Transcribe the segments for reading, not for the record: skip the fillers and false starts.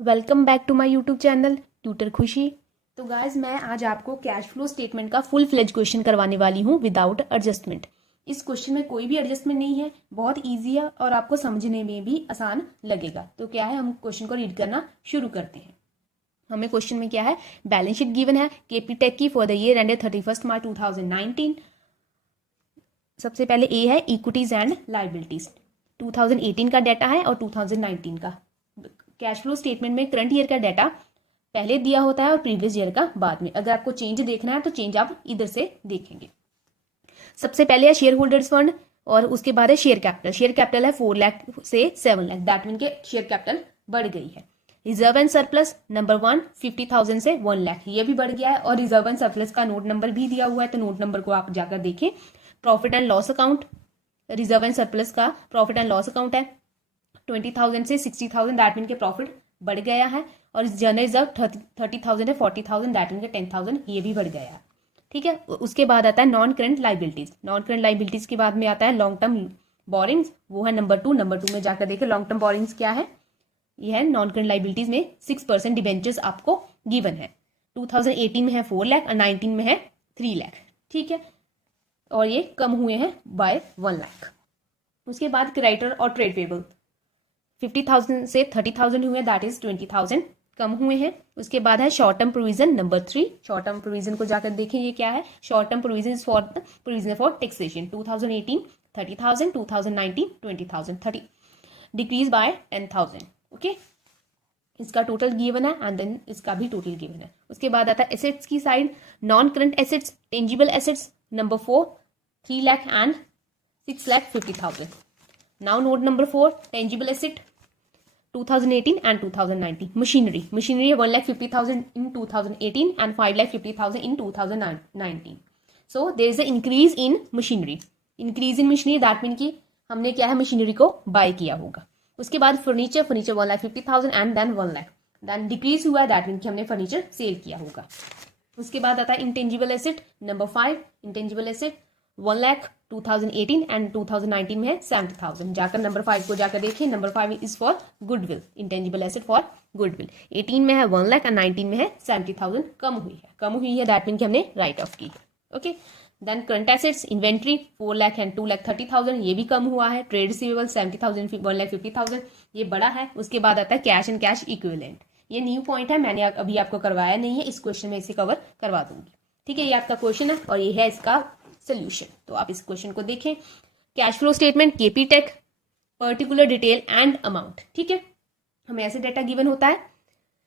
Welcome back to my YouTube channel tutor Khushi. तो guys मैं आज आपको कैश फ्लो स्टेटमेंट का फुल फ्लेज क्वेश्चन करवाने वाली हूँ विदाउट एडजस्टमेंट। इस क्वेश्चन में कोई भी एडजस्टमेंट नहीं है, बहुत इजी है और आपको समझने में भी आसान लगेगा। तो क्या है, हम क्वेश्चन को रीड करना शुरू करते हैं। हमें क्वेश्चन में क्या है, बैलेंस शीट गिवन है केपी टेक की फॉर द ईयर एंडेड 31 मार्च 2019। सबसे पहले ए है इक्विटीज एंड लाइबिलिटीज, 2018 का डाटा है और 2019 का। कैश फ्लो स्टेटमेंट में करंट ईयर का डाटा पहले दिया होता है और प्रीवियस ईयर का बाद में। अगर आपको चेंज देखना है तो चेंज आप इधर से देखेंगे। सबसे पहले है शेयर होल्डर्स फंड और उसके बाद है शेयर कैपिटल। शेयर कैपिटल है 4 लाख से 7 लाख, दैट मीन के शेयर कैपिटल बढ़ गई है। रिजर्व एंड सरप्लस नंबर 1 50,000 से 1 लाख, ये भी बढ़ गया है। और रिजर्व एंड सरप्लस का नोट नंबर भी दिया हुआ है, तो नोट नंबर को आप जाकर देखें। Profit and loss account, reserve and surplus का प्रॉफिट एंड लॉस अकाउंट है 20,000 से 60,000, दैट मीन के प्रॉफिट बढ़ गया है। और जनरल रिजर्व 30,000 है 40,000, दैट मीन के 10,000, ये भी बढ़ गया है। ठीक है, उसके बाद आता है non current liabilities. Non current liabilities के बाद में आता है लॉन्ग टर्म बोरिंग्स, वो है नंबर 2। नंबर 2 में जाकर देखें लॉन्ग टर्म बोरिंग्स क्या है। ये है नॉन करंट लाइबिलिटीज में 6% डिबेंचर्स आपको गिवन है। 2018 में है 4 लाख और 19 में है 3 लाख। ठीक है, और ये कम हुए हैं बाय 1 लाख। उसके बाद क्रेडिटर और ट्रेड पेबल 50,000 से 30,000 हुए, दैट इज 20,000 कम हुए हैं। उसके बाद है short term provision number 3। Short term provision को जाकर देखें ये क्या है। Short term provision is for the provision for taxation. 2018 30,000, 2019 20,000, 30 decrease by 10,000। Okay, इसका टोटल गिवन है एंड देन इसका भी टोटल गिवन है। उसके बाद आता है एसेट्स की side. Non current assets tangible assets number 4 3 lakh and 6,50,000। Now note number 4 tangible asset 2018 and 2019. Machinery है 1,50,000 in 2018 and 5,50,000 in 2019. So there is an increase in machinery. Increase in machinery that mean कि हमने क्या है, machinery को bye किया होगा। उसके बाद furniture 1,50,000 and then 1 lakh, then decrease हुआ है, दैट मीन कि हमने फर्नीचर सेल किया होगा। उसके बाद आता है intangible asset number 5। Intangible asset 1 lakh 2018 and 2019 में है 70,000। जाकर नंबर 5 को जाकर देखिए, number 5 is for goodwill, intangible asset for goodwill. 18 में है 1 लाख और 19 में है 70,000, कम हुई है, दैट मीन कि हमने राइट ऑफ की है। Okay, then current assets inventory 4 lakh and 2,30,000, ये भी कम हुआ है। ट्रेड रिसीवेबल 70,000 1,50,000, ये बड़ा है। उसके बाद आता है कैश एंड कैश इक्विवेलेंट। ये न्यू पॉइंट है, मैंने अभी आपको करवाया नहीं है, इस क्वेश्चन में इसे कवर करवा दूंगी। ठीक है, ये आपका क्वेश्चन है और ये है इसका सोल्यूशन। तो आप इस क्वेश्चन को देखें। कैश फ्लो स्टेटमेंट केपी take particular detail and amount. ठीक है, हमें ऐसे डेटा गिवन होता है,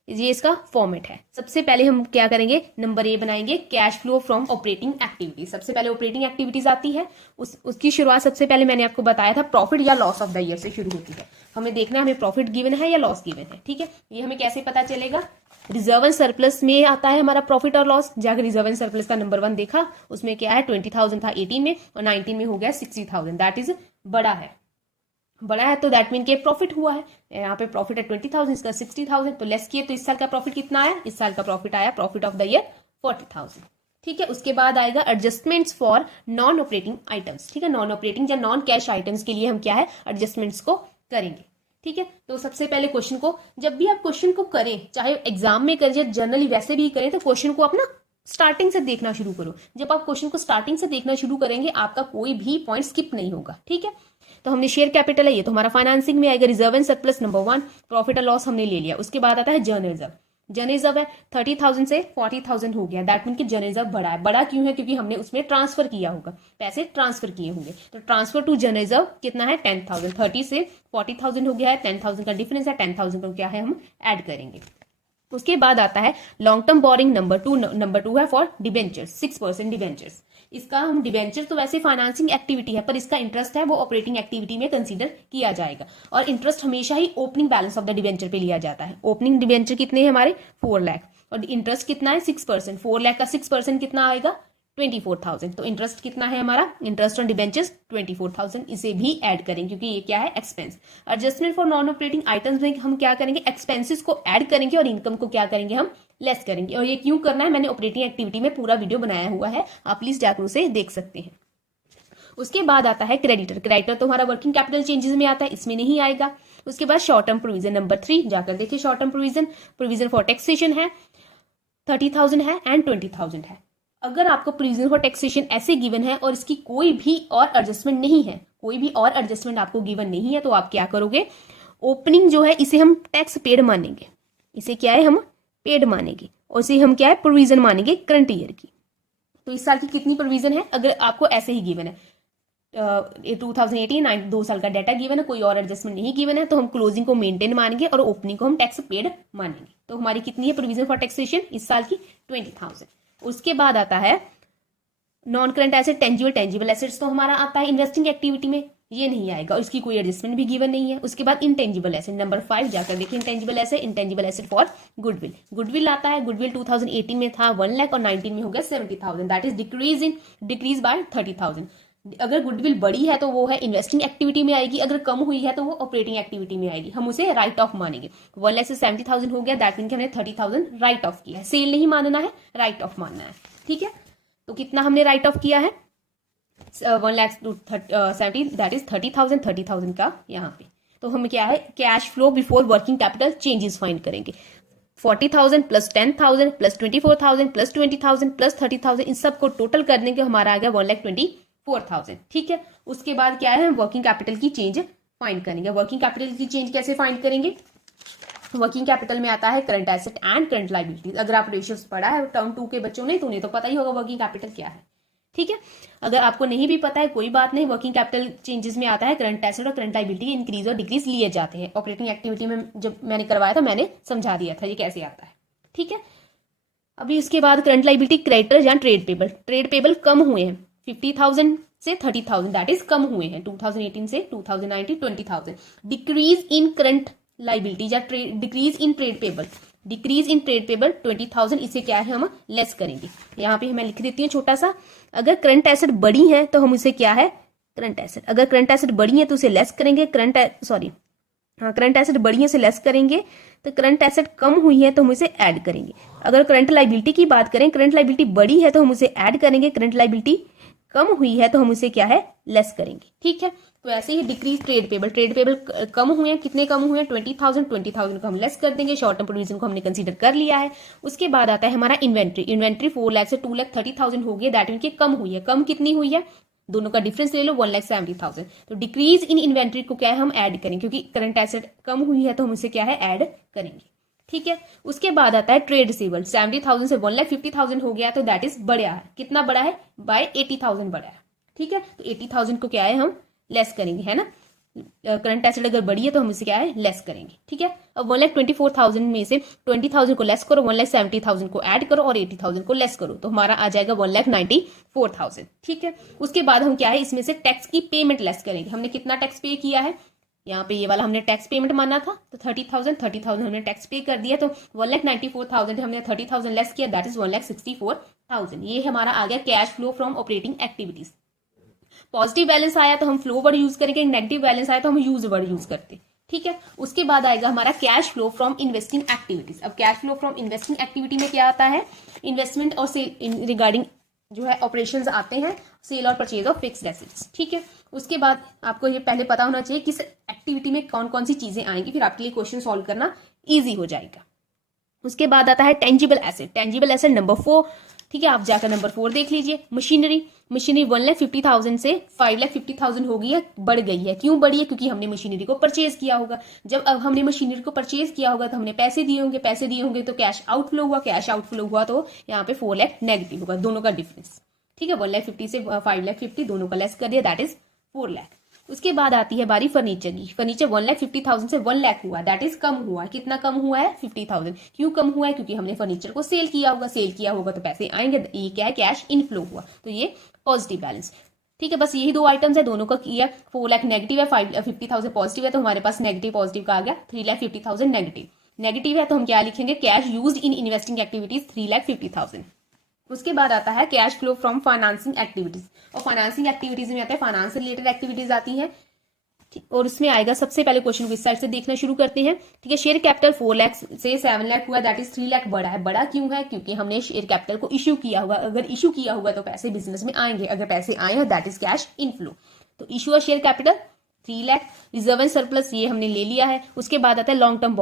ये इसका फॉर्मेट है। सबसे पहले हम क्या करेंगे, नंबर ए बनाएंगे cash flow from operating activities. सबसे पहले ऑपरेटिंग एक्टिविटीज आती है, उसकी शुरुआत सबसे पहले मैंने आपको बताया था प्रॉफिट या लॉस ऑफ द ईयर से शुरू होती है। हमें देखना है हमें प्रॉफिट गिवन है या लॉस गिवन है। ठीक है, ये हमें कैसे पता चलेगा। रिजर्व एंड सरप्लस में आता है हमारा प्रॉफिट और लॉस। जाकर रिजर्व एंड सरप्लस का नंबर 1 देखा, उसमें क्या है 20,000 था 18 में और 19 में हो गया 60,000, दैट इज बड़ा है तो दैट मीन के प्रॉफिट हुआ है। यहाँ पे प्रॉफिट है 20,000, इसका 60,000, तो लेस किए तो इस साल का प्रॉफिट कितना आया, इस साल का प्रॉफिट आया प्रॉफिट ऑफ द ईयर 40,000। ठीक है, उसके बाद आएगा adjustments for non operating items. ठीक है, नॉन ऑपरेटिंग या नॉन कैश आइटम्स के लिए हम क्या है एडजस्टमेंट्स को करेंगे। ठीक है, तो सबसे पहले क्वेश्चन को, जब भी आप क्वेश्चन को करें, चाहे एग्जाम में करें या जनरली वैसे भी करें, तो क्वेश्चन को अपना स्टार्टिंग से देखना शुरू करो। जब आप क्वेश्चन को स्टार्टिंग से देखना शुरू करेंगे, आपका कोई भी पॉइंट स्किप नहीं होगा। ठीक है, तो हमने शेयर कैपिटल है, ये तो हमारा फाइनेंसिंग में आएगा। Reserve and surplus number 1, profit और लॉस हमने ले लिया। उसके बाद आता है जनरल रिजर्व। जनरल रिजर्व है 30,000 से 40,000 हो गया, दैट मीन कि जनरल रिजर्व बड़ा है। बड़ा क्यों है, क्योंकि हमने उसमें ट्रांसफर किया होगा, पैसे ट्रांसफर किए होंगे। तो ट्रांसफर टू जनरल रिजर्व कितना है 10,000, 30 से 40,000 हो गया है, 10,000 का डिफरेंस है, 10,000 को क्या है हम ऐड करेंगे। उसके बाद आता है long term borrowing number 2। Number 2 है फॉर डिबेंचर्स, 6% डिबेंचर्स। इसका हम डिबेंचर तो वैसे फाइनेंसिंग एक्टिविटी है, पर इसका इंटरेस्ट है वो ऑपरेटिंग एक्टिविटी में कंसीडर किया जाएगा। और इंटरेस्ट हमेशा ही opening balance of the debenture पे लिया जाता है। ओपनिंग डिबेंचर कितने हैं हमारे 4 लाख और इंटरेस्ट कितना है 6%। 4 लाख का 6% कितना आएगा 24,000। तो इंटरेस्ट कितना है हमारा, इंटरेस्ट ऑन डिबेंचर्स 24,000, इसे भी ऐड करें क्योंकि ये क्या है expense. Adjustment for non operating items में हम क्या करेंगे, एक्सपेंसेस को ऐड करेंगे और इनकम को क्या करेंगे हम लेस करेंगे। और ये क्यों करना है, मैंने ऑपरेटिंग एक्टिविटी में पूरा वीडियो बनाया हुआ है, आप प्लीज जाकर उसे देख सकते हैं। उसके बाद आता है क्रेडिटर। क्रेडिटर तो हमारा वर्किंग कैपिटल चेंजेस में आता है, इसमें नहीं आएगा। उसके बाद शॉर्ट टर्म प्रोविजन नंबर 3 जाकर देखिए। Short term provision for taxation है 30,000 है एंड 20,000 है। अगर आपको प्रोविजन फॉर टैक्सेशन ऐसे गिवन है और इसकी कोई भी और एडजस्टमेंट नहीं है, कोई भी और एडजस्टमेंट आपको गिवन नहीं है, तो आप क्या करोगे, ओपनिंग जो है इसे हम टैक्स पेड मानेंगे, इसे क्या है हम पेड मानेंगे, और इसे हम क्या है प्रोविजन मानेंगे करंट ईयर की। तो इस साल की कितनी प्रोविजन है, अगर आपको ऐसे ही गिवन है 2018 2 साल का डाटा गिवन है, कोई और एडजस्टमेंट नहीं गिवन है, तो हम क्लोजिंग को मेंटेन मानेंगे और ओपनिंग को हम टैक्स पेड मानेंगे। तो हमारी कितनी है प्रोविजन फॉर टैक्सेशन इस साल की 20,000। उसके बाद आता है non current asset tangible assets, तो हमारा आता है इन्वेस्टिंग एक्टिविटी में, ये नहीं आएगा, इसकी कोई एडजस्टमेंट भी गिवन नहीं है। उसके बाद इंटेंजिबल एसेट नंबर 5 जाकर देखिए। इंटेंजिबल एसेट फॉर गुडविल आता है। गुडविल 2018 में था 1 लाख और 19 में हो गया 70,000, दैट इज डिक्रीज बाय 30,000। अगर गुडविल बड़ी है तो वो है इन्वेस्टिंग एक्टिविटी में आएगी, अगर कम हुई है तो वो ऑपरेटिंग एक्टिविटी में आएगी, हम उसे राइट ऑफ मानेंगे। 1 लाख से 70,000 हो गया, दैट मीन कि हमने 30,000 राइट ऑफ किया है। सेल नहीं मानना है, राइट ऑफ मानना है, ठीक है। तो कितना हमने राइट ऑफ किया है 1 लाख 70, दैट इज 30,000 का यहाँ पे। तो हम क्या है cash flow before working capital changes find करेंगे। 40,000 प्लस 10,000 प्लस 24,000 प्लस 20,000 प्लस 30,000, इन सबको टोटल कर देंगे, हमारा आ गया 1,24,000, ठीक है। उसके बाद क्या है हम वर्किंग कैपिटल की चेंज फाइंड करेंगे। वर्किंग कैपिटल की चेंज कैसे फाइंड करेंगे, वर्किंग कैपिटल में आता है current asset and current liabilities. अगर आप रेशियोज पढ़ा है टर्म 2 के बच्चों ने तो उन्हें तो पता ही होगा वर्किंग कैपिटल क्या है, ठीक है। अगर आपको नहीं भी पता है कोई बात नहीं, वर्किंग कैपिटल चेंजेस में आता है करंट एसेट और करंट लायबिलिटी के इंक्रीज और डिक्रीज लिए जाते हैं। ऑपरेटिंग एक्टिविटी में जब मैंने करवाया था मैंने समझा दिया था ये कैसे आता है, ठीक है। अभी उसके बाद करंट लायबिलिटी क्रेडिटर या ट्रेड पेबल कम हुए हैं 50,000 से 30,000, दैट इज कम हुए हैं 2018 से 2019 20,000। डिक्रीज इन करंट लायबिलिटी या डिक्रीज इन ट्रेड पेबल 20,000, इसे क्या है हम लेस करेंगे। यहाँ पे मैं लिख देती हूँ छोटा सा, अगर करंट एसेट बड़ी है तो हम उसे क्या है करंट एसेट, अगर करंट एसेट बड़ी है तो उसे लेस करेंगे। करंट एसेट बड़ी है उसे लेस करेंगे, तो करंट एसेट कम हुई है तो हम उसे ऐड करेंगे। अगर करंट लायबिलिटी की बात करें, करंट लायबिलिटी बड़ी है तो हम उसे ऐड करेंगे, करंट लायबिलिटी कम हुई है तो हम उसे क्या है लेस करेंगे, ठीक है। तो ऐसे ही डिक्रीज ट्रेड पेबल कम हुए हैं, कितने कम हुए हैं 20,000 को हम लेस कर देंगे। शॉर्ट टर्म प्रोविजन को हमने कंसीडर कर लिया है। उसके बाद आता है हमारा इन्वेंट्री 4 लाख से 2,30,000 हो गया, दैट मीन कि कम हुई है। कम कितनी हुई है, दोनों का डिफरेंस ले लो 1,70,000। तो डिक्रीज इन इन्वेंट्री को क्या है हम ऐड करेंगे, क्योंकि करंट एसेट कम हुई है तो हम उसे क्या है ऐड करेंगे, ठीक है। उसके बाद आता है ट्रेड रिसीवेबल 70,000 से 1,50,000 हो गया, तो दैट इज बढ़ा है, कितना बढ़ा है बाय 80,000 बढ़ा है, ठीक है। तो 80,000 को क्या है हम लेस करेंगे, है ना। करंट एसेट अगर बढ़ी है तो हम इसे क्या है लेस करेंगे, ठीक है। अब 1,24,000 में से 20,000 को लेस करो, 1,70,000 को ऐड करो और 80,000 को लेस करो, तो हमारा आ जाएगा 1,94,000, ठीक है। उसके बाद हम क्या है इसमें से टैक्स की पेमेंट लेस करेंगे। हमने कितना टैक्स पे किया है, यहाँ पे ये वाला हमने टैक्स पेमेंट माना था, तो 30,000 हमने टैक्स पे कर दिया, तो 1,94,000 हमने 30,000 लेस किया, दैट इज 1,64,000। ये हमारा आ गया cash flow from operating activities. Positive balance आया तो हम फ्लो वर्ड यूज करेंगे, नेगेटिव बैलेंस आया तो हम यूज वर्ड यूज करते, ठीक है। उसके बाद आएगा हमारा cash flow from investing activities. अब cash flow from investing activity में क्या आता है, इन्वेस्टमेंट और सेल रिगार्डिंग जो है ऑपरेशंस आते हैं, सेल और परचेज ऑफ फिक्स्ड एसेट्स, ठीक है। उसके बाद आपको ये पहले पता होना चाहिए किस एक्टिविटी में कौन कौन सी चीजें आएंगी, फिर आपके लिए क्वेश्चन सॉल्व करना इजी हो जाएगा। उसके बाद आता है टेंजिबल एसेट नंबर 4, ठीक है। आप जाकर नंबर 4 देख लीजिए। मशीनरी 1,50,000 से 5,50,000 हो गई है, बढ़ गई है। क्यों बढ़ी है, क्योंकि हमने मशीनरी को परचेज किया होगा। जब अब हमने मशीनरी को परचेज किया होगा तो हमने पैसे दिए होंगे तो कैश आउटफ्लो हुआ, तो यहाँ पे 4 लाख नेगेटिव होगा, दोनों का डिफरेंस, ठीक है। 1,50,000 से 5,50,000 दोनों का लेस कर दिया, दैट इज 4 लाख। उसके बाद आती है बारी फर्नीचर की। फर्नीचर 1,50,000 से 1 लाख हुआ, दैट इज कम हुआ। कितना कम हुआ है 50,000। क्यों कम हुआ है, क्योंकि हमने फर्नीचर को सेल किया होगा तो पैसे आएंगे, ये क्या है कैश इनफ्लो हुआ, तो ये पॉजिटिव बैलेंस, ठीक है। बस यही 2 आइटम्स है, दोनों का किया। 4 लाख नेगेटिव है, 50,000 पॉजिटिव है, तो हमारे पास नेगेटिव पॉजिटिव का आ गया 3,50,000 नेगेटिव है, तो हम क्या लिखेंगे cash used in investing activities 3,50,000। उसके बाद आता है cash flow from financing activities, और फाइनेंसिंग एक्टिविटीज में आता है फाइनेंस से रिलेटेड एक्टिविटीज आती हैं, और उसमें आएगा सबसे पहले क्वेश्चन को इस साइड से देखना शुरू करते हैं, ठीक है। शेयर कैपिटल 4 लाख से 7 लाख हुआ, दैट इज 3 लाख बढ़ा है। बढ़ा क्यों है, क्योंकि हमने शेयर कैपिटल को इश्यू किया हुआ। अगर इश्यू किया होगा तो पैसे बिजनेस में आएंगे, अगर पैसे आए हैं दैट इज कैश इनफ्लो। तो issue share capital 3 lakh. Reserve and surplus ये हमने ले लिया है। उसके बाद आता है long term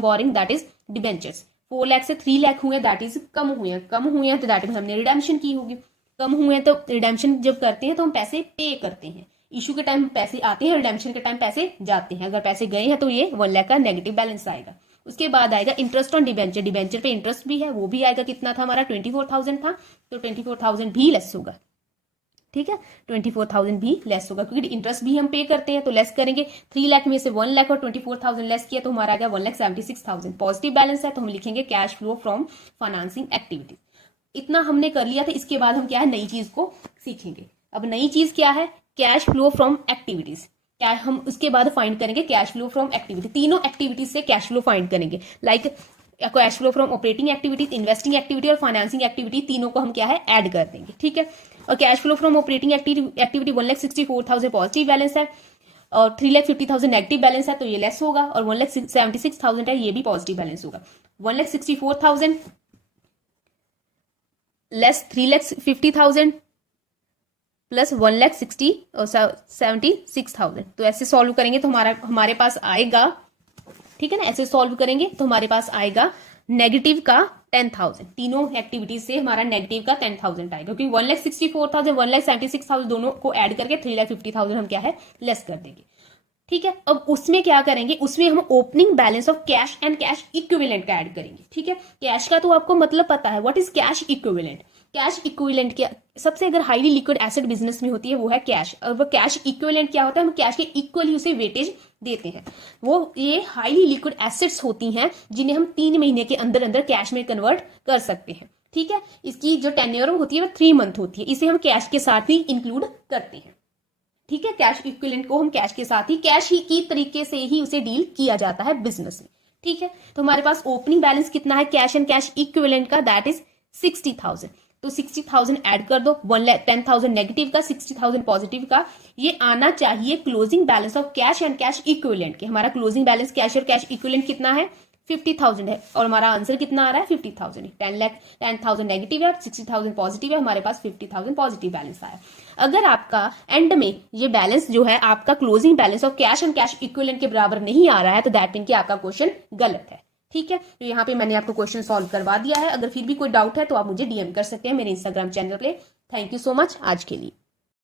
borrowing that is debentures. 4 lakh से 3 लाख हुए दैट इज कम हुए हैं तो दैट मीन हमने रिडेम्पशन की होगी। कम हुए हैं तो रिडेम्पशन जब करते हैं तो हम पैसे पे करते हैं। इशू के टाइम पैसे आते हैं, रिडेम्पशन के टाइम पैसे जाते हैं। अगर पैसे गए हैं तो ये 1 लाख का नेगेटिव बैलेंस आएगा। उसके बाद आएगा इंटरेस्ट ऑन डिबेंचर। डिबेंचर पे इंटरेस्ट भी है, वो भी आएगा। कितना था हमारा 24,000 था, तो 24,000 भी लेस होगा। ठीक है, 24,000 भी लेस होगा क्योंकि इंटरेस्ट भी हम पे करते हैं तो लेस करेंगे। 3 लाख में से 1 लाख और 24,000 लेस किया तो हमारा आएगा 1,76,000। पॉजिटिव बैलेंस है तो हम लिखेंगे cash flow from financing activities. इतना हमने कर लिया था। इसके बाद हम क्या है, नई चीज को सीखेंगे। अब नई चीज क्या है, कैश फ्लो फ्रॉम एक्टिविटीज। क्या हम उसके बाद फाइंड करेंगे कैश फ्लो फ्रॉम एक्टिविटी। तीनों एक्टिविटीज से कैश फ्लो फाइंड करेंगे, like cash flow from operating activities, investing activity और फाइनेंसिंग एक्टिविटी। तीनों को हम क्या है, ऐड कर देंगे। ठीक है, और cash flow from operating activity 1,64,000 positive balance है और 3,50,000 नेगेटिव बैलेंस है तो ये लेस होगा, और 1,76,000 है ये भी पॉजिटिव बैलेंस होगा। 1,64,000 लेस 3,50,000 प्लस 1,76,000। तो ऐसे सॉल्व करेंगे तो हमारे पास आएगा, ठीक है ना, ऐसे सॉल्व करेंगे तो हमारे पास आएगा नेगेटिव का 10,000। तीनों एक्टिविटीज से हमारा नेगेटिव का 10,000 आएगा क्योंकि 1,64,000 1,76,000 दोनों को ऐड करके 3,50,000 हम क्या है, लेस कर देंगे। ठीक है, अब उसमें क्या करेंगे, उसमें हम opening balance of cash and cash equivalent का ऐड करेंगे। ठीक है, कैश का तो आपको मतलब पता है, what is cash equivalent. Cash equivalent क्या, सबसे अगर हाईली लिक्विड एसेट बिजनेस में होती है वो है कैश, और वो कैश इक्विवेलेंट क्या होता है, हम कैश के इक्वली उसे वेटेज देते हैं। वो ये हाईली लिक्विड एसेट्स होती हैं जिन्हें हम 3 महीने के अंदर अंदर कैश में कन्वर्ट कर सकते हैं। ठीक है, इसकी जो टेन्योर होती है वो 3 मंथ होती है, इसे हम कैश के साथ ही इंक्लूड करते हैं। ठीक है, कैश इक्विवेलेंट को हम कैश के साथ ही, कैश ही की तरीके से ही उसे डील किया जाता है बिजनेस में। ठीक है, तो हमारे पास ओपनिंग बैलेंस कितना है कैश एंड कैश इक्विवेलेंट का, दैट इज 60,000। तो 60,000 ऐड कर दो, 10,000 नेगेटिव का, 60,000 पॉजिटिव का। ये आना चाहिए closing balance of cash and cash equivalent के। हमारा क्लोजिंग बैलेंस कैश और कैश इक्विवेलेंट कितना है, 50,000 है, और हमारा आंसर कितना आ रहा है, 50,000। 10,000 नेगेटिव है, 60,000 पॉजिटिव है, हमारे पास 50,000 पॉजिटिव बैलेंस आया। अगर आपका एंड में ये बैलेंस जो है आपका closing balance of cash and cash equivalent के बराबर नहीं आ रहा है तो दैट मीन कि आपका क्वेश्चन गलत है। ठीक है, तो यहाँ पे मैंने आपको क्वेश्चन सॉल्व करवा दिया है। अगर फिर भी कोई डाउट है तो आप मुझे डीएम कर सकते हैं मेरे इंस्टाग्राम चैनल पे। थैंक यू सो मच आज के लिए।